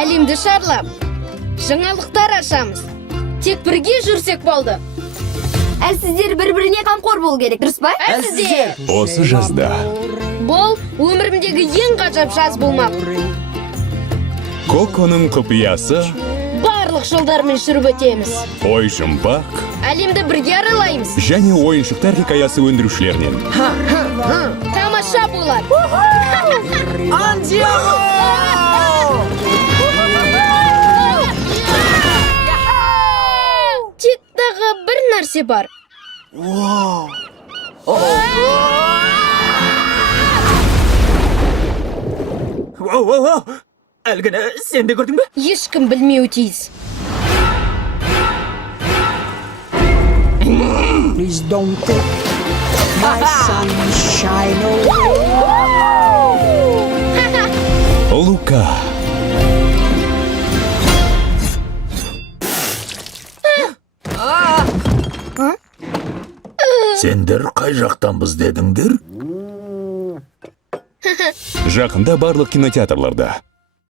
әлемді шарлап, жаңалықтар ашамыз. Тек бірге жүрсек болды. Әл сіздер бір-біріне қамқор болу керек, дұрыс па? Әл сіздер. Осы жазда Бұл өмірімдегі ең ғажап жаз болмақ. Коконың құпиясы Барлық жолдармен жүріп өтеміз. ой жұмбақ Әлемді бірге аралаймыз. және ойыншықтар хикаясы өндірушілерінен. Тамаша болады. Тек тағы бір нәрсе бар. Әлгіні сен де көрдің бе? Ешкім білмеуі тиіс. Please don't take my sunshine away. Лука. Сендер қай жақтанбыз дедіңдер? Жақында барлық кинотеатрларда.